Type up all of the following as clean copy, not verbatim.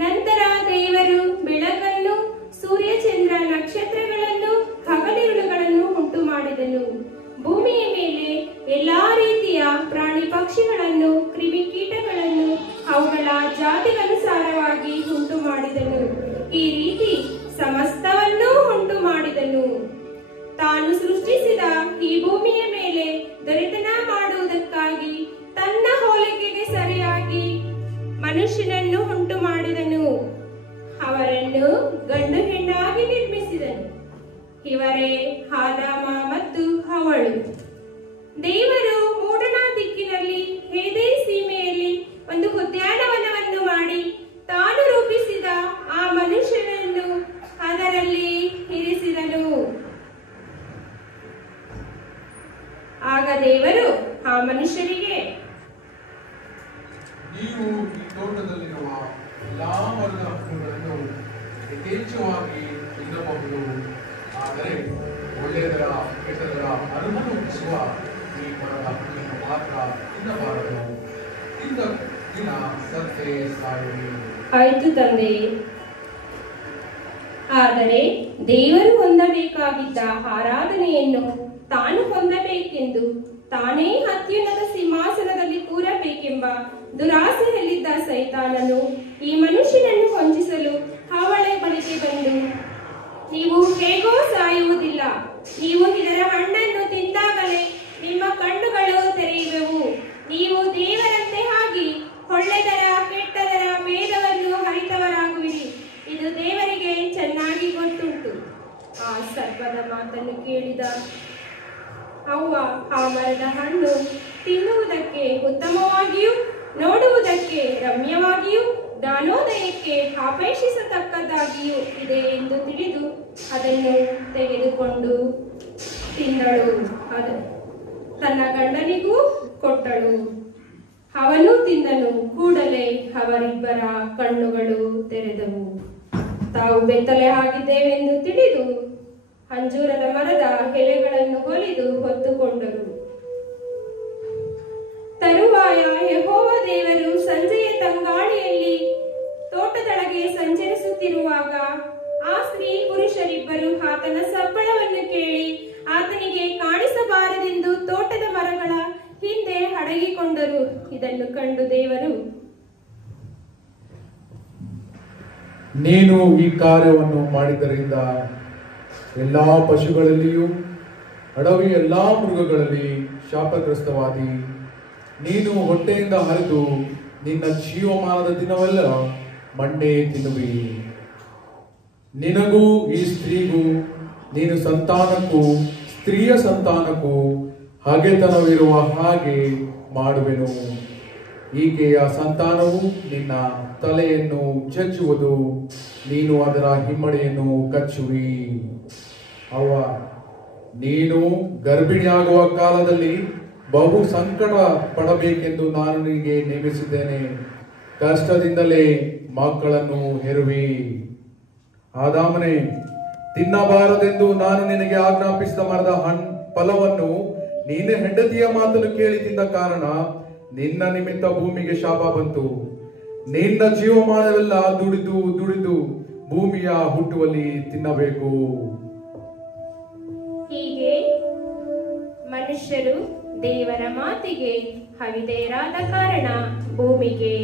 ನಂತರ ದೇವರು ಬೆಳಕನ್ನು, ಸೂರ್ಯ ಚಂದ್ರ ನಕ್ಷತ್ರಗಳನ್ನು, ಹಗಲಿರುಳುಗಳನ್ನು ಉಂಟು ಮಾಡಿದನು. ಭೂಮಿಯ ಮೇಲೆ ಎಲ್ಲಾ ರೀತಿಯ ಪ್ರಾಣಿ ಪಕ್ಷಿಗಳನ್ನು, ಕ್ರಿಮಿಕೀಟಗಳನ್ನು ಅವುಗಳ ಜಾತಿಗನುಸಾರವಾಗಿ ಉಂಟು ಮಾಡಿದನು. ಈ ರೀತಿ ಸಮಸ್ತವನ್ನೂ ಉಂಟು ಮಾಡಿದನು. ತಾನು ಸೃಷ್ಟಿಸಿದ ಈ ಭೂಮಿಯ ಮೇಲೆ ದೊರೆತನ ಮಾಡುವುದಕ್ಕಾಗಿ ತನ್ನ ಹೋಲಿಕೆಗೆ ಸರಿಯಾಗಿ ಮನುಷ್ಯನನ್ನು ಉಂಟು ಮಾಡಿದನು. ಅವರನ್ನು ಗಂಡು ಹೆಣ್ಣಾಗಿ ನಿರ್ಮಿಸಿದನು. ಇವರೇ ಆದಾಮ ಮತ್ತು ಹವ್ವಳು. ದೇವರು ಮೂಡಣ ದಿಕ್ಕಿನಲ್ಲಿ ಏದೆನ್ ಸೀಮೆಯಲ್ಲಿ ಒಂದು ಉದ್ಯಾನವನವನ್ನು ಮಾಡಿ ತಾನು ರೂಪಿಸಿದ ಆ ಮನುಷ್ಯನನ್ನು ಅದರಲ್ಲಿ ಇರಿಸಿದನು. ಆಗ ದೇವರು ಆ ಮನುಷ್ಯನಿಗೆ, ನೀವು ಈ ತೋಟದಲ್ಲಿರುವ ಎಲ್ಲಾ ಮರದ ಹಣ್ಣುಗಳನ್ನು ಯಥೇಚ್ಛವಾಗಿ ತಿನ್ನಬಹುದು, ಆದರೆ ಒಳ್ಳೆಯದರ ಕೆಟ್ಟದರ ಅನುಭವ ಹುಟ್ಟಿಸುವ ಈ ಮರದ ಹಣ್ಣನ್ನು ಮಾತ್ರ ತಿನ್ನಬಾರದು. ತಿಂದ ದಿನ ಸತ್ತೇ ಸಾಯುವಿ. ಆಯ್ತು ತಂದೆ. ಆದರೆ ದೇವರು ಹೊಂದಬೇಕಾಗಿದ್ದ ಆರಾಧನೆಯನ್ನು ತಾನು ಹೊಂದಬೇಕೆಂದು, ತಾನೇ ಅತ್ಯುನ್ನತ ಸಿಂಹಾಸನದಲ್ಲಿ ಕೂರಬೇಕೆಂಬ ದುರಾಸೆಯಲ್ಲಿದ್ದ ಸೈತಾನನು ಈ ಮನುಷ್ಯನನ್ನು ವಂಚಿಸಲು ಅವಳ ಬಳಿಗೆ ಬಂದು, ನೀವು ಹೇಗೋ ಸಾಯುವುದಿಲ್ಲ, ನೀವು ಇದರ ಹಣ್ಣನ್ನು ತಿಂದಾಗಲೇ ನಿಮ್ಮ ಕಣ್ಣುಗಳು ತೆರೆಯುವೆವು, ನೀವು ದೇವರಂತೆ ಆಗಿ ಒಳ್ಳೆದರ ಕೆಟ್ಟದರ ಭೇದವನ್ನು ಅರಿತವರಾಗುವಿರಿ, ಇದು ದೇವರಿಗೆ ಚೆನ್ನಾಗಿ ಗೊತ್ತುಂಟು. ಆ ಸರ್ಪದ ಮಾತನ್ನು ಕೇಳಿದ ಅವ್ವ ಆ ಮರದ ಹಣ್ಣು ತಿನ್ನುವುದಕ್ಕೆ ಉತ್ತಮವಾಗಿಯೂ ನೋಡುವುದಕ್ಕೆ ರಮ್ಯವಾಗಿಯೂ ಜ್ಞಾನೋದಯಕ್ಕೆ ಅಪೇಕ್ಷಿಸತಕ್ಕದ್ದಾಗಿಯೂ ಇದೆ ಎಂದು ತಿಳಿದು ಅದನ್ನು ತೆಗೆದುಕೊಂಡು ತಿಂದಳು. ತನ್ನ ಗಂಡನಿಗೂ ಕೊಟ್ಟಳು. ಅವನು ತಿಂದನು. ಕೂಡಲೇ ಅವರಿಬ್ಬರ ಕಣ್ಣುಗಳು ತೆರೆದವು. ತಾವು ಬೆತ್ತಲೆ ಆಗಿದ್ದೇವೆಂದು ತಿಳಿದು ಅಂಜೂರದ ಮರದ ಎಲೆಗಳನ್ನು ಹೊಲಿದು ಹೊತ್ತುಕೊಂಡರು. ತರುವಾಯ ಯೆಹೋವ ದೇವರು ಸಂಜೆಯ ತಂಗಾಳಿಯಲ್ಲಿ ತೋಟದೊಳಗೆ ಸಂಚರಿಸುತ್ತಿರುವಾಗ ಆ ಸ್ತ್ರೀ ಪುರುಷರಿಬ್ಬರು ಆತನ ಸಬ್ಬಳವನ್ನು ಕೇಳಿ ಆತನಿಗೆ ಕಾಣಿಸಬಾರದೆಂದು ತೋಟದ ಮರಗಳ ಹಿಂದೆ ಅಡಗಿಕೊಂಡರು. ಇದನ್ನು ಕಂಡು ದೇವರು, ನೀನು ಈ ಕಾರ್ಯವನ್ನು ಮಾಡಿದ್ದರಿಂದ ಎಲ್ಲಾ ಪಶುಗಳಲ್ಲಿಯೂ ಅಡವಿ ಎಲ್ಲಾ ಮೃಗಗಳಲ್ಲಿ ಶಾಪಗ್ರಸ್ತವಾದಿ. ನೀನು ಹೊಟ್ಟೆಯಿಂದ ಹರಿದು ನಿನ್ನ ಜೀವಮಾನದ ದಿನವೆಲ್ಲ ಮಣ್ಣೆ ತಿನ್ನುವಿ. ನಿನಗೂ ಈ ಸ್ತ್ರೀಗೂ, ನೀನು ಸಂತಾನಕ್ಕೂ ಸ್ತ್ರೀಯ ಸಂತಾನಕ್ಕೂ ಹಗೆತನವಿರುವ ಹಾಗೆ ಮಾಡುವೆನು. ಈಕೆಯ ಸಂತಾನವು ನಿನ್ನ ತಲೆಯನ್ನು ಚಚ್ಚುವುದು, ನೀನು ಅದರ ಹಿಮ್ಮಡಿಯನ್ನು ಕಚ್ಚುವಿ. ಅವ್ವ, ನೀನು ಗರ್ಭಿಣಿಯಾಗುವ ಕಾಲದಲ್ಲಿ ಬಹು ಸಂಕಟ ಪಡಬೇಕೆಂದು ನಾನು ನಿನಗೆ ನೇಮಿಸಿದ್ದೇನೆ. ಕಷ್ಟದಿಂದಲೇ ಮಕ್ಕಳನ್ನು ಹೆರುವಿ. ಆದಾಮನೇ, ತಿನ್ನಬಾರದೆಂದು ನಾನು ನಿನಗೆ ಆಜ್ಞಾಪಿಸಿದ ಮರದ ಫಲವನ್ನು ನೀನೇ ಹೆಂಡತಿಯ ಮಾತನ್ನು ಕೇಳಿ ತಿಂದ ಕಾರಣ ನಿನ್ನ ನಿಮಿತ್ತ ಭೂಮಿಗೆ ಶಾಪ ಬಂತು. ನಿನ್ನ ಜೀವಮಾನವೆಲ್ಲ ದುಡಿದು ದುಡಿದು ಭೂಮಿಯ ಹುಟ್ಟುವಲ್ಲಿ ತಿನ್ನಬೇಕು. ಹೀಗೆ ಮನುಷ್ಯರು ದೇವರ ಮಾತಿಗೆ ಅವಿಧೇಯರಾದ ಕಾರಣ ಭೂಮಿಗೆ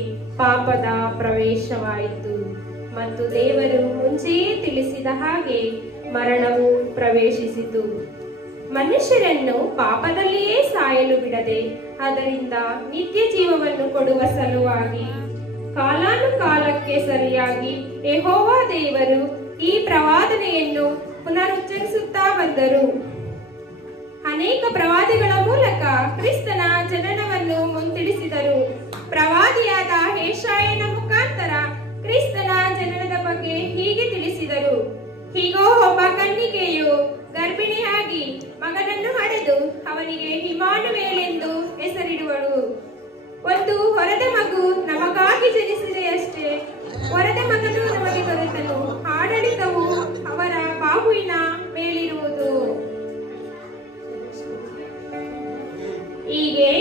ಪಾಪದ ಪ್ರವೇಶವಾಯಿತು. ಮತ್ತು ದೇವರು ಮುಂಚೆಯೇ ತಿಳಿಸಿದ ಹಾಗೆ ಮರಣವು ಪ್ರವೇಶಿಸಿತು. ಮನುಷ್ಯರನ್ನು ಪಾಪದಲ್ಲಿಯೇ ಸಾಯಲು ಬಿಡದೆ ಅದರಿಂದ ನಿತ್ಯ ಜೀವವನ್ನು ಕೊಡುವ ಸಲುವಾಗಿ ಕಾಲಾನುಕಾಲಕ್ಕೆ ಸರಿಯಾಗಿ ಯೆಹೋವ ದೇವರು ಈ ಪ್ರವಾದನೆಯನ್ನು ಪುನರುಚ್ಚರಿಸುತ್ತಾ ಬಂದರು. ಅನೇಕ ಪ್ರವಾದಿಗಳ ಮೂಲಕ ಕ್ರಿಸ್ತನ ಜನನವನ್ನು ಮುಂತಿಳಿಸಿದರು. ಪ್ರವಾದಿಯಾದ ಯೆಶಾಯನ ಮುಖಾಂತರ ಕ್ರಿಸ್ತನ ಜನನದ ಬಗ್ಗೆ ಹೀಗೆ ತಿಳಿಸಿದರು: ಹೀಗೋ ಒಬ್ಬ ಕನ್ನಿಕೆಯು ಗರ್ಭಿಣಿಯಾಗಿ ಮಗನನ್ನು ಹಡೆದು ಅವನಿಗೆ ಇಮ್ಮಾನುವೇಲ್ ಎಂದು ಹೆಸರಿಡುವಳು. ಒಂದು ಹೊರದ ಮಗು ನಮಗಾಗಿ ಜನಿಸಿದೆಯಷ್ಟೇ, ಹೊರದ ಮಗನು ನಮಗೆ ದೊರೆತನು, ಆಡಳಿತವು ಅವರ ಬಾಹುವಿನ ಮೇಲಿರುವುದು. ಹೀಗೆ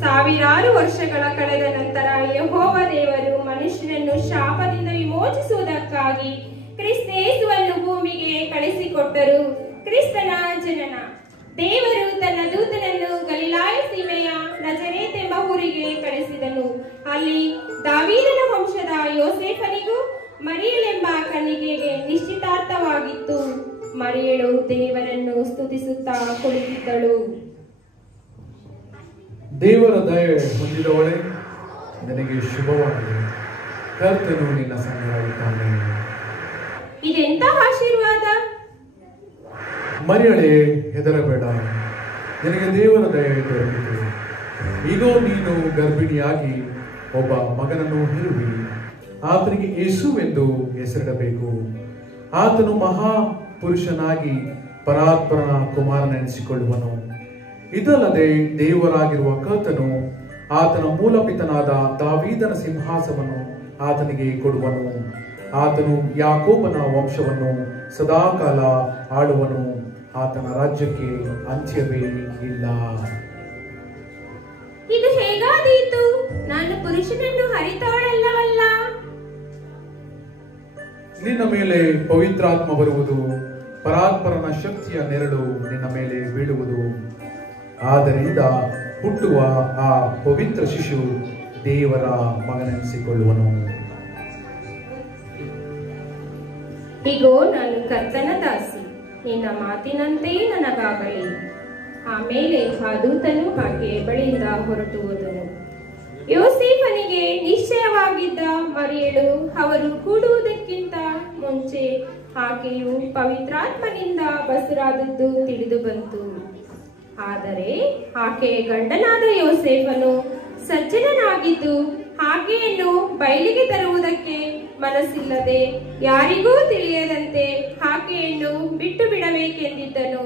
ಸಾವಿರಾರು ವರ್ಷ ವರ್ಷಗಳ ಕಳೆದ ನಂತರ ಯೆಹೋವ ದೇವರು ಮನುಷ್ಯನನ್ನು ಶಾಪದಿಂದ ವಿಮೋಚಿಸುವುದಕ್ಕಾಗಿ ಕ್ರಿಸ್ತ ಯೇಸುವನ್ನು ಭೂಮಿಗೆ ಕಳಿಸಿಕೊಟ್ಟರು. ಕ್ರಿಸ್ತನ ಜನನ. ದೇವರು ತನ್ನ ದೂತನನ್ನು ಗಲಿಲಾಯ ಸೀಮೆಯ ನಜರೇತ್ ಎಂಬ ಊರಿಗೆ ಕಳಿಸಿದನು. ಅಲ್ಲಿ ದಾವೀದನ ವಂಶದ ಯೋಸೇಫನಿಗೂ ಮರಿಯಳೆಂಬ ಕನ್ನಿಕೆಗೆ ನಿಶ್ಚಿತಾರ್ಥವಾಗಿತ್ತು. ಮರಿಯಳು ದೇವರನ್ನು ಸ್ತುತಿಸುತ್ತಾ ಕುಳಿತಿದ್ದಳು. ದೇವರ ದಯೆ ಹೊಂದಿದವಳೇ, ನಿನಗೆ ಶುಭವಾಗಲಿ. ಕರ್ತನು ನಿನ್ನ ಸಂಗಡವಿದ್ದಾನೆ. ಇದೆಂತ ಆಶೀರ್ವಾದ! ಮರಿಯಳೇ, ಹೆದರಬೇಡ, ನಿನಗೆ ದೇವರ ದಯೆ ದೊರೆತಿದೆ. ಈಗೋ ನೀನು ಗರ್ಭಿಣಿಯಾಗಿ ಒಬ್ಬ ಮಗನನ್ನು ಹೆರುವಿ. ಆತನಿಗೆ ಯೇಸುವೆಂದು ಹೆಸರಿಡಬೇಕು. ಆತನು ಮಹಾಪುರುಷನಾಗಿ ಪರಾತ್ಪರನ ಕುಮಾರನೆನಿಸಿಕೊಳ್ಳುವನು. ಇದಲ್ಲದೆ ದೇವರಾಗಿರುವ ಕರ್ತನು ಆತನ ಮೂಲಪಿತನಾದ ದಾವೀದನ ಸಿಂಹಾಸವನ್ನು ಆತನಿಗೆ ಕೊಡುವನು. ಆತನು ಯಾಕೋಬನ ವಂಶವನ್ನು ಸದಾಕಾಲ ಆಳುವನು. ಆತನ ರಾಜ್ಯಕ್ಕೆ ಅಂತ್ಯವೇ ಇಲ್ಲ. ಇದು ಹೇಗಾದೀತು? ನಾನು ಪುರುಷನನ್ನು ಹರಿತವಳಲ್ಲವಲ್ಲ. ನಿನ್ನ ಮೇಲೆ ಪವಿತ್ರಾತ್ಮ ಬರುವುದು, ಪರಾತ್ಪರನ ಶಕ್ತಿಯ ನೆರಳು ನಿನ್ನ ಮೇಲೆ ಬೀಳುವುದು. ಆದ್ದರಿಂದ ಹುಟ್ಟುವ ಆ ಪವಿತ್ರ ಶಿಶು ದೇವರ ಮಗನೆನಿಸಿಕೊಳ್ಳುವನು. ಇಗೋ, ನಾನು ಕರ್ತನ ದಾಸಿ, ನಿನ್ನ ಮಾತಿನಂತೆ ನನಗಾಗಲಿ. ಆಮೇಲೆ ಆ ದೂತನು ಹಾಗೆ ಬಳಿಯಿಂದ ಹೊರಟು ಹೋದನು. ಯೋಸೇಫನಿಗೆ ನಿಶ್ಚಯವಾಗಿದ್ದ ಮರಿಯಳು ಅವರು ಕೂಡುವುದಕ್ಕಿಂತ ಮುಂಚೆ ಆಕೆಯು ಪವಿತ್ರಾತ್ಮನಿಂದ ಬಸುರಾದದ್ದು ತಿಳಿದು ಬಂತು. ಆದರೆ ಆಕೆಯ ಗಂಡನಾದ ಯೋಸೇಫನು ಸಜ್ಜನನಾಗಿದ್ದು ಆಕೆಯನ್ನು ಬಯಲಿಗೆ ತರುವುದಕ್ಕೆ ಮನಸ್ಸಿಲ್ಲದೆ ಯಾರಿಗೂ ತಿಳಿಯದಂತೆ ಆಕೆಯನ್ನು ಬಿಟ್ಟು ಬಿಡಬೇಕೆಂದಿದ್ದನು.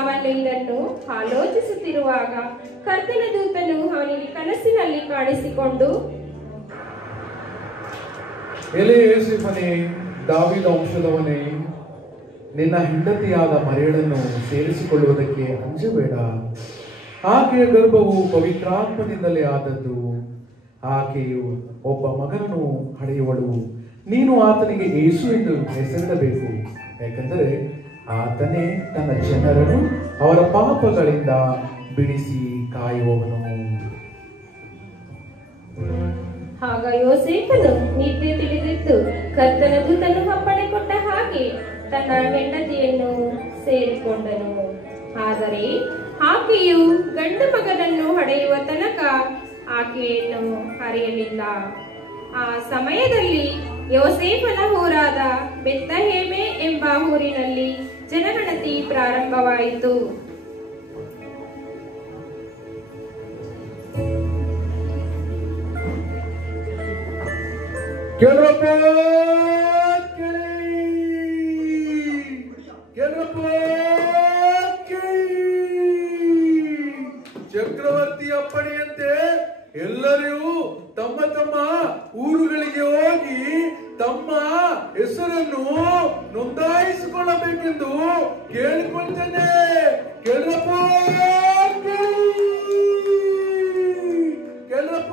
ಅವನು ಇದನ್ನು ಆಲೋಚಿಸುತ್ತಿರುವಾಗ ಕರ್ತನ ದೂತನು ಅವನಿಗೆ ಕನಸಿನಲ್ಲಿ ಕಾಣಿಸಿಕೊಂಡು, ಎಲೆ ಯೋಸೇಫನೇ, ದಾವೀದ ವಂಶದವನೇ, ನಿನ್ನ ಹೆಂಡತಿಯಾದ ಮರಿಯಳನ್ನು ಸೇರಿಸಿಕೊಳ್ಳುವುದಕ್ಕೆ ಅಂಜಬೇಡ. ಆಕೆಯ ಗರ್ಭವು ಪವಿತ್ರಾತ್ಮದಿಂದಲೇ ಆದದ್ದು. ಆಕೆಯು ಒಬ್ಬ ಮಗನನ್ನು ಹಡೆಯುವಳು. ನೀನು ಆತನಿಗೆ ಯೇಸು ಎಂದು ಹೆಸರಿಡಬೇಕು. ಯಾಕೆಂದರೆ ಆತನೇ ತನ್ನ ಜನರನ್ನು ಅವರ ಪಾಪಗಳಿಂದ ಬಿಡಿಸಿ ಕಾಯುವವನು. ಆಗ ಯೋಸೇಫನು ನಿದ್ದೆ ತಿಳಿದಿದ್ದು ಕರ್ತನ ದೂತನು ಅಪ್ಪಣೆ ಕೊಟ್ಟ ಹಾಗೆ ತನ್ನ ಹೆಂಡತಿಯನ್ನು ಸೇರಿಕೊಂಡನು. ಆದರೆ ಆಕೆಯು ಗಂಡು ಮಗನನ್ನು ಹಡೆಯುವ ತನಕ ಆಕೆಯನ್ನು ಹರೆಯಲಿಲ್ಲ. ಆ ಸಮಯದಲ್ಲಿ ಯೋಸೇಫನ ಊರಾದ ಬೆತ್ಲೆಹೇಮೆ ಎಂಬ ಊರಿನಲ್ಲಿ ಜನಗಣತಿ ಪ್ರಾರಂಭವಾಯಿತು. ಚಕ್ರವರ್ತಿ ಅಪ್ಪಣೆಯಂತೆ ಎಲ್ಲರೂ ತಮ್ಮ ತಮ್ಮ ಊರುಗಳಿಗೆ ಹೋಗಿ ತಮ್ಮ ಹೆಸರನ್ನು ನೋಂದಾಯಿಸಿಕೊಳ್ಳಬೇಕೆಂದು ಕೇಳಿಕೊಳ್ತೇನೆ. ಕೇಳಪ್ಪ, ಕೇಳಪ್ಪ.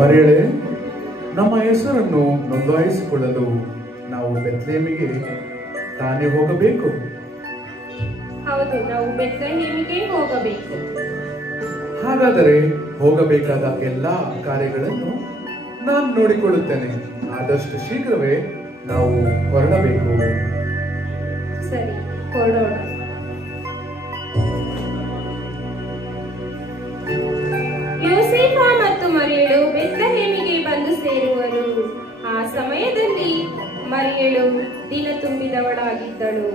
ಮರಿಯಳೇ, ನಮ್ಮ ಹೆಸರನ್ನು ನೋಂದಾಯಿಸಿಕೊಳ್ಳಲು ನಾವು ಬೆತ್ಲೆಹೇಮಿಗೆ ತಾನೇ ಹೋಗಬೇಕು. ಹೌದು, ನಾವು ಬೆತ್ಲೆಹೇಮಿಗೆ ಹೋಗಬೇಕು. ಹಾಗಾದರೆ ಹೋಗಬೇಕಾದ ಎಲ್ಲಾ ಕಾರ್ಯಗಳನ್ನು ನಾನು ನೋಡಿಕೊಳ್ಳುತ್ತೇನೆ. ಆದಷ್ಟು ಶೀಘ್ರವೇ ನಾವು ಹೊರಡಬೇಕು. ಸರಿ, ಹೊರಡೋಣ. ಯೋಸೇಫ ಮತ್ತು ಮರಿಯಳು ಬೆತ್ಲೆಹೇಮಿಗೆ ಬಂದು ಸೇರುವರು. ಆ ಸಮಯದಲ್ಲಿ ಮರಿಯಳು ದಿನ ತುಂಬಿದವಳಾಗಿದ್ದಳು.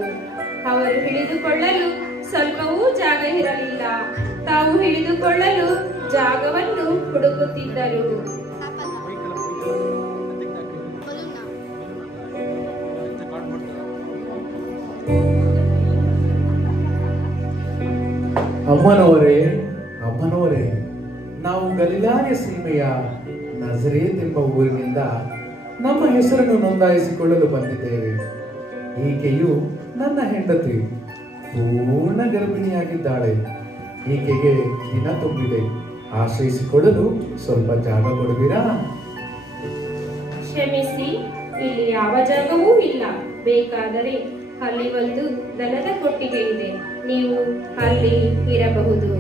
ಅವರು ಹಿಡಿದುಕೊಳ್ಳಲು ಸ್ವಲ್ಪವೂ ಜಾಗ ಇರಲಿಲ್ಲ. ತಾವು ಹಿಡಿದುಕೊಳ್ಳಲು ಜಾಗವನ್ನು ಹುಡುಕುತ್ತಿದ್ದರು. ಅಮ್ಮನವರೇ, ಅಮ್ಮನವರೇ, ನಾವು ಗಲಿಲಾಯ ಸೀಮೆಯ ನಜರೇತ್ ಎಂಬ ಊರಿನಿಂದ ನಮ್ಮ ಹೆಸರನ್ನು ನೋಂದಾಯಿಸಿಕೊಳ್ಳಲು ಬಂದಿದ್ದೇವೆ. ಈಕೆಯು ನನ್ನ ಹೆಂಡತಿ, ಪೂರ್ಣ ಗರ್ಭಿಣಿಯಾಗಿದ್ದಾಳೆ. ಈಕೆಗೆ ದಿನ ತುಂಬಿದೆ. ಆಶ್ರಯಿಸಿಕೊಳ್ಳಲು ಸ್ವಲ್ಪ ಜಾಗ ಕೊಡುವಿರಾ? ಕ್ಷಮಿಸಿ, ಇಲ್ಲಿ ಯಾವ ಜಾಗವೂ ಇಲ್ಲ. ಬೇಕಾದರೆ ಅಲ್ಲಿ ಒಂದು ದನದ ಕೊಟ್ಟಿಗೆ ಇದೆ, ನೀವು ಅಲ್ಲಿ ಇರಬಹುದು.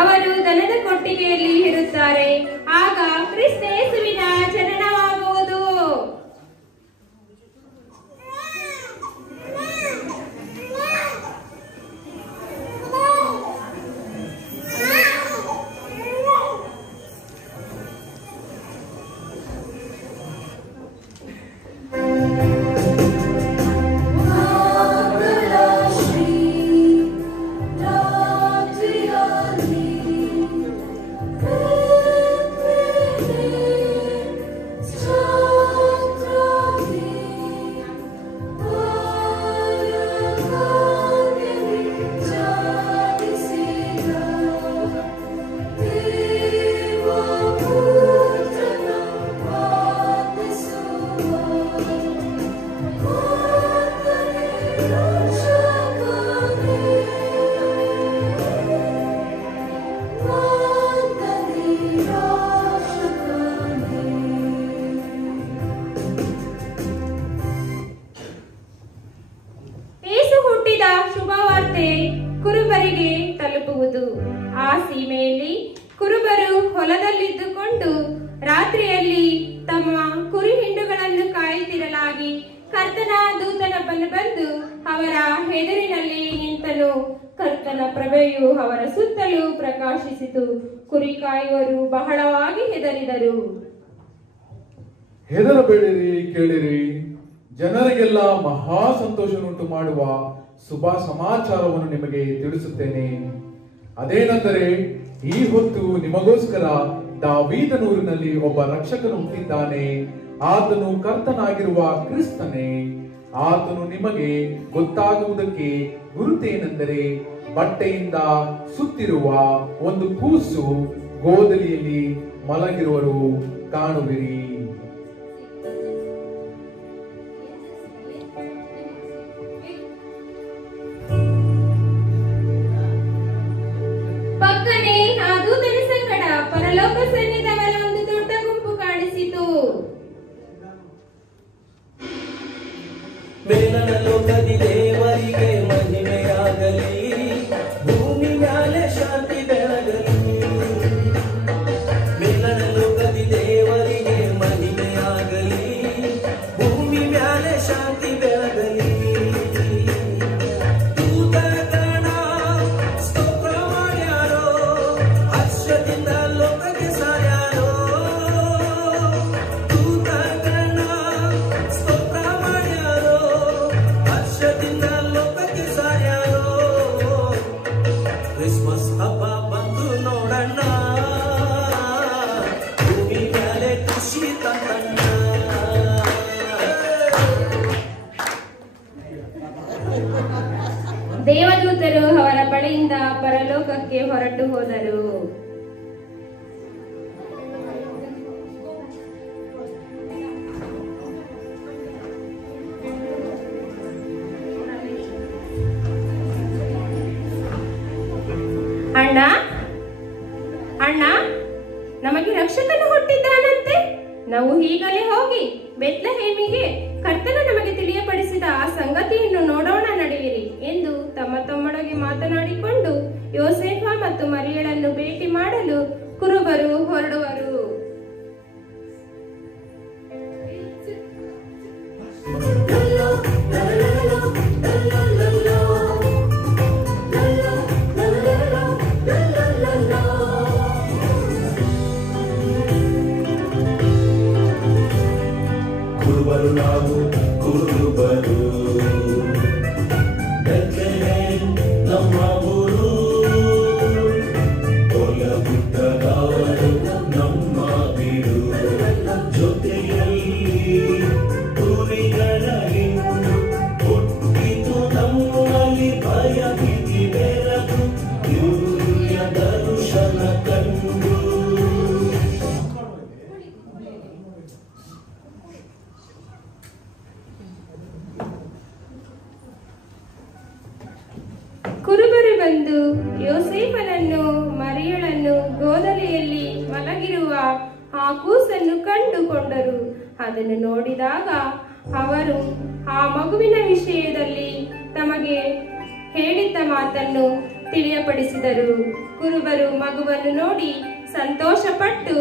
ಅವರು ದನದ ಕೊಟ್ಟಿಗೆಯಲ್ಲಿ ಇರುತ್ತಾರೆ. ಆಗ ಕ್ರಿಸ್ತ ಯೇಸುವಿನ ಜನನವಾಗುವುದು. ಕುರುಬರಿಗೆ ತಲುಪುವುದು. ಆ ಸೀಮೆಯಲ್ಲಿ ಕುರುಬರು ಹೊಲದಲ್ಲಿದ್ದುಕೊಂಡು ರಾತ್ರಿಯಲ್ಲಿ ತಮ್ಮ ಕುರಿ ಹಿಂಡುಗಳನ್ನು ಕಾಯುತ್ತಿರಲಾಗಿ ಕರ್ತನ ದೂತನೊಬ್ಬನು ಬಂದು ಅವರ ಎದುರಿನಲ್ಲಿ ನಿಂತನು. ಕರ್ತನ ಪ್ರಭೆಯು ಅವರ ಸುತ್ತಲೂ ಪ್ರಕಾಶಿಸಿತು. ಕುರಿ ಕಾಯುವರು ಬಹಳವಾಗಿ ಹೆದರಿದರು. ಹೆದರಬೇಡಿರಿ, ಕೇಳಿರಿ, ಜನರಿಗೆಲ್ಲ ಮಹಾ ಸಂತೋಷವನ್ನುಂಟು ಮಾಡುವ ಶುಭ ಸಮಾಚಾರವನ್ನು ನಿಮಗೆ ತಿಳಿಸುತ್ತೇನೆ. ಅದೇನೆಂದರೆ, ಈ ಹೊತ್ತು ನಿಮಗೋಸ್ಕರ ದಾವೀದನೂರಿನಲ್ಲಿ ಒಬ್ಬ ರಕ್ಷಕನು ಹುಟ್ಟಿದ್ದಾನೆ. ಆತನು ಕರ್ತನಾಗಿರುವ ಕ್ರಿಸ್ತನೇ. ಆತನು ನಿಮಗೆ ಗೊತ್ತಾಗುವುದಕ್ಕೆ ಗುರುತೇನೆಂದರೆ, ಬಟ್ಟೆಯಿಂದ ಸುತ್ತಿರುವ ಒಂದು ಕೂಸು ಗೋದಲಿಯಲ್ಲಿ ಮಲಗಿರುವರು ಕಾಣುವಿರಿ. ಪರಲೋಕ ಸೈನ್ಯದವರ ಒಂದು ದೊಡ್ಡ ಗುಂಪು ಕಾಣಿಸಿತು. ಮೇಲನ ಲೋಕದಿ ದೇವರಿಗೆ ಮಹಿಮೆಯಾಗಲಿ, ಭೂಮಿ ಮ್ಯಾಲೆ ಶಾಂತಿ ಬೆಳಗಲಿ. ಮೇಲನ ಲೋಕದಿ ದೇವರಿಗೆ ಮಹಿಮೆಯಾಗಲಿ, ಭೂಮಿ ಮ್ಯಾಲೆ ಶಾಂತಿ ಬೆಳಗಲಿ. ಕ್ರಿಸ್ಮಸ್ ಹಬ್ಬ ಬಂದು ನೋಡಣ್ಣ, ಭೂಮಿ ಮೇಲೆ ಖುಷಿ ತಂದಣ್ಣ. ದೇವದೂತರು ಅವರ ಬಳಿಯಿಂದ ಪರಲೋಕಕ್ಕೆ ಹೊರಟು ಹೋದರು. ಅಣ್ಣ, ಅಣ್ಣ, ನಮಗೆ ರಕ್ಷಕನು ಹುಟ್ಟಿದ್ದಾನಂತೆ. ನಾವು ಈಗಲೇ ಹೋಗಿ ಬೆತ್ಲೆಹೇಮಿಗೆ ಕರ್ತನು ನಮಗೆ ತಿಳಿಯಪಡಿಸಿದ ಆ ಸಂಗತಿಯನ್ನು ನೋಡೋಣ, ನಡೆಯಿರಿ ಎಂದು ತಮ್ಮೊಳಗೆ ಮಾತನಾಡಿಕೊಂಡು ಯೋಸೇಫ ಮತ್ತು ಮರಿಯಳನ್ನು ಭೇಟಿ ಮಾಡಲು ಕುರುಬರು ಹೊರಡುವರು. ಕುರುಬರು ನಾವು ಕುರುಬರು, ಬೆತ್ಲೆಹೇಮ್ ನಮ್ಮ ಊರು, ಒಲಗುಟ್ಟದವರು ಯೋಸೇಫನನ್ನು ಮರಿಯಳನ್ನು ಗೋದಲಿಯಲ್ಲಿ ಮಲಗಿರುವ ಆ ಕೂಸನ್ನು ಕಂಡುಕೊಂಡರು. ಅದನ್ನು ನೋಡಿದಾಗ ಅವರು ಆ ಮಗುವಿನ ವಿಷಯದಲ್ಲಿ ತಮಗೆ ಹೇಳಿದ್ದ ಮಾತನ್ನು ತಿಳಿಯಪಡಿಸಿದರು. ಕುರುಬರು ಮಗುವನ್ನು ನೋಡಿ ಸಂತೋಷಪಟ್ಟು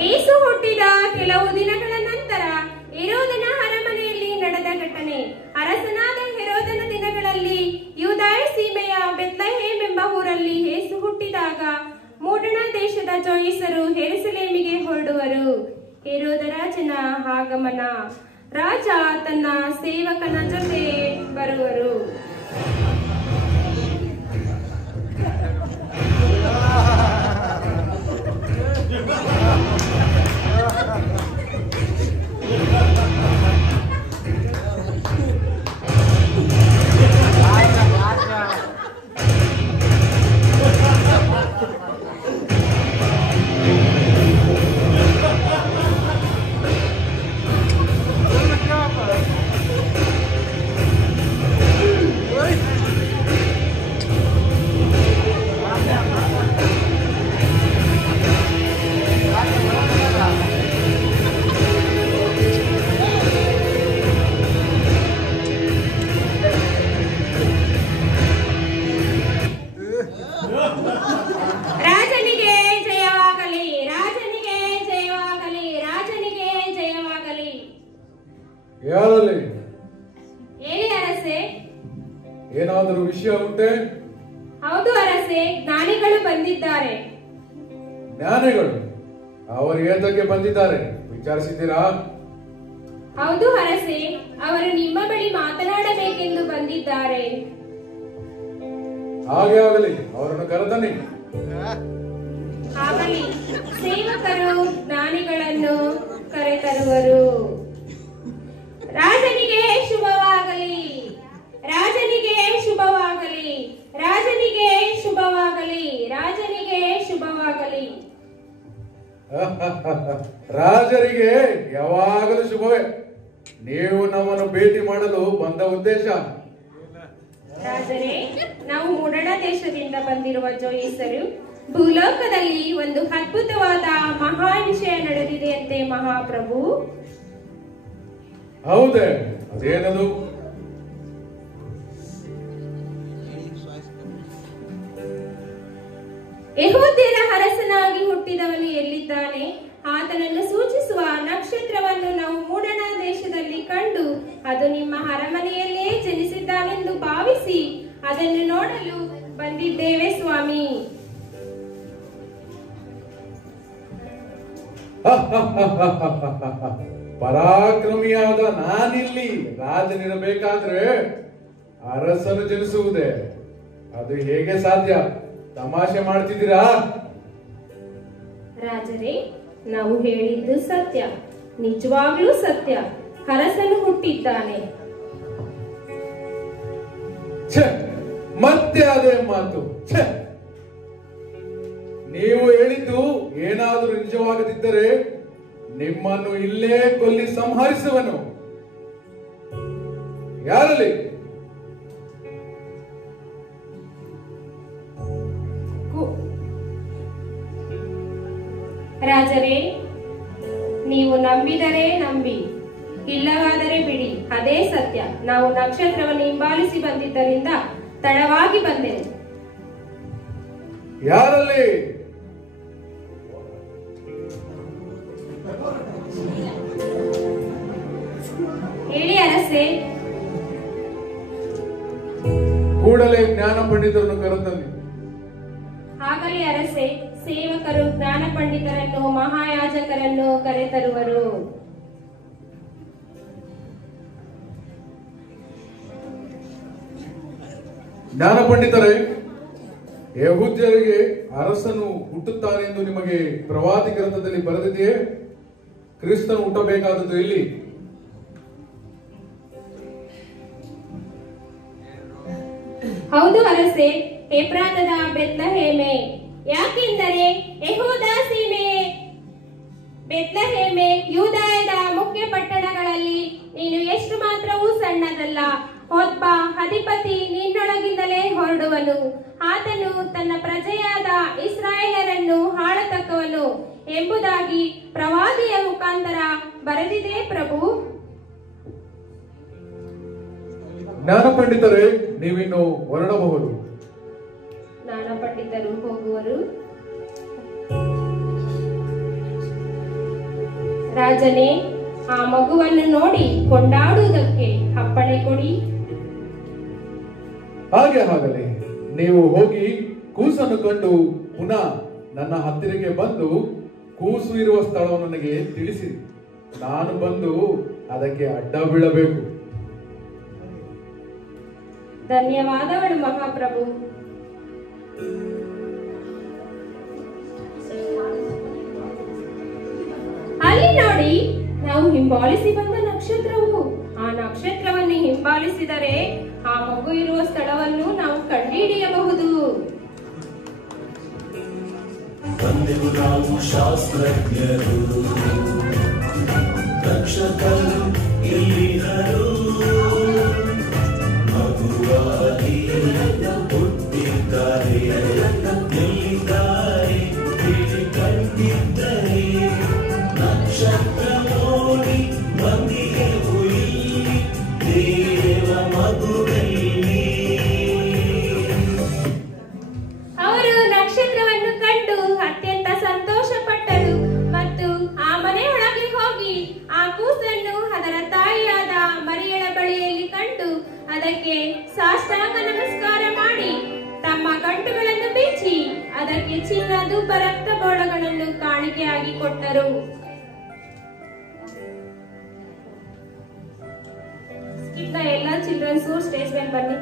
ಯೇಸು ಹುಟ್ಟಿದ ಕೆಲವು ದಿನಗಳ ನಂತರ ಹೆರೋದನ ಅರಮನೆಯಲ್ಲಿ ನಡೆದ ಘಟನೆ. ಅರಸನಾದ ಹೆರೋದನ ದಿನಗಳಲ್ಲಿ ಯೂದಾಯ ಸೀಮೆಯ ಬೆತ್ಲೆಹೇಮ್ ಎಂಬ ಊರಲ್ಲಿ ಯೇಸು ಹುಟ್ಟಿದಾಗ ಮೂಡಣ ದೇಶದ ಜೋಯಿಸರು ಯೆರೂಸಲೇಮಿಗೆ ಹೊರಡುವರು. ಹೆರೋದ ರಾಜನ ಆಗಮನ. ರಾಜ ತನ್ನ ಸೇವಕನ ಜೊತೆ ಬರುವರು. ರಾಜನಿಗೆ ಜಯವಾಗಲಿ, ರಾಜನಿಗೆ ಜಯವಾಗಲಿ, ರಾಜನಿಗೆ ಜಯವಾಗಲಿ. ಯಾರಲ್ಲಿ ಹೇಳಿ ಅರಸೆ. ಏನಾದರೂ ವಿಷಯ ಉಂಟೆ? ಹೌದು ಅರಸೆ, ಜ್ಞಾನಿಗಳು ಬಂದಿದ್ದಾರೆ. ಜ್ಞಾನಿಗಳು? ಅವರು ಏತಕ್ಕೆ ಬಂದಿದ್ದಾರೆ ವಿಚಾರಿಸಿದ್ದೀರಾ? ಹೌದು ಅರಸೆ, ಅವರು ನಿಮ್ಮ ಬಳಿ ಮಾತನಾಡಬೇಕೆಂದು ಬಂದಿದ್ದಾರೆ. ಹಾಗೆ ಆಗಲಿ, ಅವರನ್ನು ಕರೆದನಿ. ಆಗಲಿ, ಸೇವಕರು ಜ್ಞಾನಿಗಳನ್ನು ಕರೆತರುವರು. ರಾಜನಿಗೆ ಶುಭವಾಗಲಿ, ರಾಜನಿಗೆ ಶುಭವಾಗಲಿ, ರಾಜನಿಗೆ ಶುಭವಾಗಲಿ, ರಾಜನಿಗೆ ಶುಭವಾಗಲಿ. ರಾಜರಿಗೆ ಯಾವಾಗಲೂ ಶುಭವೇ. ನೀವು ನಮ್ಮನ್ನು ಭೇಟಿ ಮಾಡಲು ಬಂದ ಉದ್ದೇಶ? ರಾಜರೇ, ನಾವು ಮೂಡಣ ದೇಶದಿಂದ ಬಂದಿರುವ ಜೋಯಿಸರು. ಭೂಲೋಕದಲ್ಲಿ ಒಂದು ಅದ್ಭುತವಾದ ಮಹಾ ವಿಷಯ ನಡೆದಿದೆಯಂತೆ ಮಹಾಪ್ರಭು. ಹೌದೇ? ಅದೇನದು? ಯೆಹೂದ್ಯರ ಅರಸನಾಗಿ ಹುಟ್ಟಿದವನು ಎಲ್ಲಿದ್ದಾನೆ? ಆತನನ್ನು ಸೂಚಿಸುವ ನಕ್ಷತ್ರವನ್ನು ನಾವು ಮೂಡಣ ದೇಶದಲ್ಲಿ ಕಂಡು ಅದು ನಿಮ್ಮ ಅರಮನೆಯಲ್ಲೇ ಜನಿಸಿದ್ದಾನೆಂದು ಭಾವಿಸಿ ಅದನ್ನು ನೋಡಲು ಬಂದಿದ್ದೇವೆ ಸ್ವಾಮಿ. ಪರಾಕ್ರಮಿಯಾದ ನಾನಿಲ್ಲಿ ರಾಜನಿರಬೇಕಾದ್ರೆ ಅರಸನು ಜನಿಸುವುದೇ? ಅದು ಹೇಗೆ ಸಾಧ್ಯ? ತಮಾಷೆ ಮಾಡ್ತಿದ್ದೀರಾ? ರಾಜರೇ, ನಾವು ಹೇಳಿದ್ದು ಸತ್ಯ, ನಿಜವಾಗ್ಲೂ ಸತ್ಯ. ಅರಸನು ಹುಟ್ಟಿದ್ದಾನೆ. ಮತ್ತೆ ಅದೇ ಮಾತು. ನೀವು ಹೇಳಿದ್ದು ಏನಾದರೂ ನಿಜವಾಗದಿದ್ದರೆ ನಿಮ್ಮನ್ನು ಇಲ್ಲೇ ಕೊಲ್ಲಿ ಸಂಹರಿಸುವನು. ಯಾರಲ್ಲಿ? ರಾಜರೇ, ನೀವು ನಂಬಿದರೆ ನಂಬಿ, ಇಲ್ಲವಾದರೆ ಬಿಡಿ. ಅದೇ ಸತ್ಯ. ನಾವು ನಕ್ಷತ್ರವನ್ನು ಹಿಂಬಾಲಿಸಿ ಬಂದಿದ್ದರಿಂದ ತಡವಾಗಿ ಬಂದೆವು. ಯಾರಲ್ಲಿ? ಹೇಳಿ ಅರಸೆ. ಪಂಡಿತರನ್ನು ಕರೆತನ್ನಿ. ಆಗಲೇ ಅರಸೆ, ಸೇವಕರು ಜ್ಞಾನ ಪಂಡಿತರನ್ನು ಮಹಾಯಾಜಕರನ್ನು ಕರೆತರುವರು. ಜ್ಞಾನ ಪಂಡಿತರೇ, ಯೆಹೂದ್ಯರಿಗೆ ಅರಸನು ಹುಟ್ಟುತ್ತಾನೆಂದು ನಿಮಗೆ ಪ್ರವಾದಿ ಗ್ರಂಥದಲ್ಲಿ ಬರೆದಿದೆಯೇ? ಕ್ರಿಸ್ತನು ಹುಟ್ಟಬೇಕಾದದ್ದು ಎಲ್ಲಿ? ಹೌದು ಅರಸೆ, ಎಫ್ರಾತದ ಬೆತ್ಲಹೇಮೆ. ಯಾಕೆಂದರೆ ಯೆಹೂದ ಸೀಮೆ ಬೆತ್ಲಹೇಮೆ, ಯೂದಾಯದ ಮುಖ್ಯ ಪಟ್ಟಣಗಳಲ್ಲಿ ನೀನು ಎಷ್ಟು ಮಾತ್ರವೂ ಸಣ್ಣದಲ್ಲ. ಒಬ್ಬ ಅಧಿಪತಿ ನಿನ್ನೊಳಗಿಂದಲೇ ಹೊರಡುವನು. ಆತನು ತನ್ನ ಪ್ರಜೆಯಾದ ಇಸ್ರಾಯೇಲರನ್ನು ಆಳತಕ್ಕವನು ಎಂಬುದಾಗಿ ಪ್ರವಾದಿಯ ಮುಖಾಂತರ ಬರೆದಿದೆ ಪ್ರಭು. ಜ್ಞಾನ ಪಂಡಿತರೇ, ನೀವಿನ್ನು ಹೊರಡಬಹುದು. ಜ್ಞಾನ ಪಂಡಿತರು ಹೋಗುವರು. ರಾಜನೇ, ಆ ಮಗುವನ್ನು ನೋಡಿ ಕೊಂಡಾಡುವುದಕ್ಕೆ ಅಪ್ಪಣೆ ಕೊಡಿ. ಹಾಗಲೇ ನೀವು ಹೋಗಿ ಕೂಸನ್ನು ಕಂಡು ಪುನಃ ನನ್ನ ಹತ್ತಿರಕ್ಕೆ ಬಂದು ಕೂಸು ಇರುವ ಸ್ಥಳವನ್ನು ನನಗೆ ತಿಳಿಸಿರಿ. ನಾನು ಬಂದು ಅದಕ್ಕೆ ಅಡ್ಡ ಬೀಳಬೇಕು. ಧನ್ಯವಾದಗಳು ಮಹಾಪ್ರಭು. ಅಲ್ಲಿ ನೋಡಿ, ನಾವು ಹಿಂಬಾಲಿಸಿ ಬಂದ ನಕ್ಷತ್ರವು. ಆ ನಕ್ಷತ್ರವನ್ನು ಹಿಂಬಾಲಿಸಿದರೆ ಆ ಮಗು ಇರುವ ಸ್ಥಳವನ್ನು ನಾವು ಕಂಡುಹಿಡಿಯಬಹುದು. ತಂದೆವು ನಾವು ಶಾಸ್ತ್ರಜ್ಞರು, ರಕ್ಷಕರು ಎಲ್ಲಿದರು, ಮಗುವಾಗಿ ಹುಟ್ಟಿದ್ದಾರೆ, ಎಲ್ಲಿದ್ದಾರೆ ಕಂಡಿದ್ದರೆ ನಕ್ಷತ್ರ ನೋಡಿ ಬಂದಿಗೆವು ಇಲ್ಲಿ ದೇವ ಮಗುವಲ್ಲಿ. ಅವರು ನಕ್ಷತ್ರವನ್ನು ಕಂಡು ಅತ್ಯಂತ ಸಂತೋಷ ಪಟ್ಟರು ಮತ್ತು ಆ ಮನೆಯೊಳಗೆ ಹೋಗಿ ಆ ಕೂಸನ್ನು ಅದರ ತಾಯಿಯಾದ ಮರಿಯಳ ಬಳಿಯಲ್ಲಿ ಕಂಡು ಅದಕ್ಕೆ ಸಾಷ್ಟಾಂಗ ನಮಸ್ಕಾರ ಮಾಡಿ ತಮ್ಮ ಗಂಟುಗಳನ್ನು ಬಿಚ್ಚಿ ಅದಕ್ಕೆ ಚಿನ್ನ, ಧೂಪ, ರಕ್ತ ಬೋಳಗಳನ್ನು ಕಾಣಿಕೆಯಾಗಿ ಕೊಟ್ಟರು. ಎಲ್ಲ ಚಿಲ್ಡ್ರನ್ಸ್ ಸ್ಟೇಜ್ ಮೇಲೆ ಬನ್ನಿ.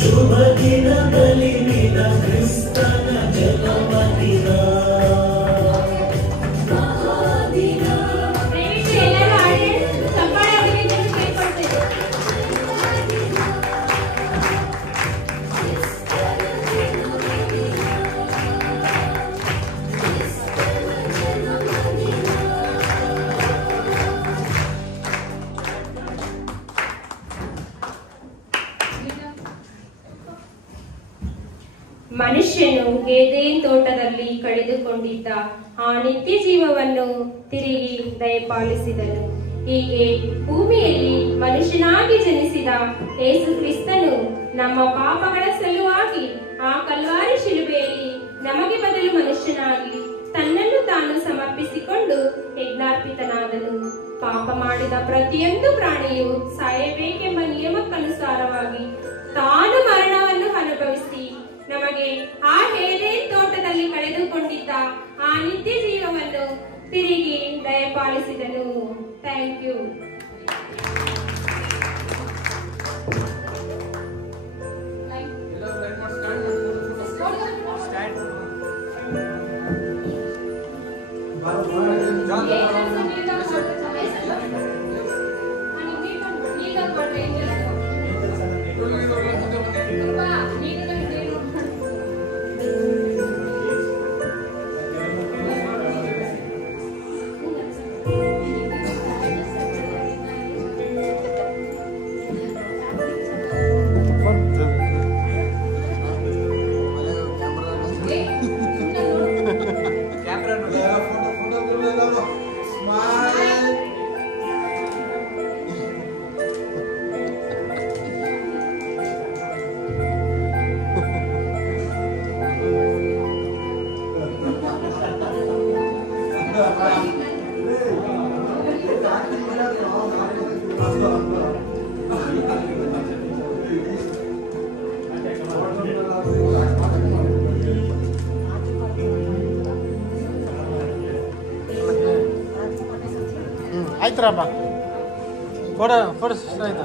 ಶುಭ ದಿನದಲ್ಲಿ ನಿನ್ನ ಕ್ರಿಸ್ತನ ಜನ್ಮದಿನ. ಮನುಷ್ಯನು ಏದೇನ್ ತೋಟದಲ್ಲಿ ಕಳೆದುಕೊಂಡಿದ್ದ ಆ ನಿತ್ಯ ಜೀವವನ್ನು ತಿರುಗಿ ದಯಪಾಲಿಸಿದನು. ಹೀಗೆ ಭೂಮಿಯಲ್ಲಿ ಮನುಷ್ಯನಾಗಿ ಜನಿಸಿದ ಯೇಸು ಕ್ರಿಸ್ತನು ನಮ್ಮ ಪಾಪಗಳ ಸಲುವಾಗಿ ಆ ಕಲ್ವಾರಿ ಶಿಲುಬೆಯಲ್ಲಿ ನಮಗೆ ಬದಲು ಮನುಷ್ಯನಾಗಿ ತನ್ನನ್ನು ತಾನು ಸಮರ್ಪಿಸಿಕೊಂಡು ಯಜ್ಞಾರ್ಪಿತನಾದನು. ಪಾಪ ಮಾಡಿದ ಪ್ರತಿಯೊಂದು ಪ್ರಾಣಿಯು ಸಾಯಬೇಕೆಂಬ ನಿಯಮಕ್ಕನುಸಾರವಾಗಿ ತಾನು ಮರಣವನ್ನು ಅನುಭವಿಸಿ ನಮಗೆ ಆ ಏದೇನ್ ತೋಟದಲ್ಲಿ ಕಳೆದುಕೊಂಡಿದ್ದ ಆ ನಿತ್ಯ ಜೀವವನ್ನು ತಿರುಗಿ ದಯಪಾಲಿಸಿದನು. Thank you. Start. Chitrappa photo photo ಆಯ್ತಾ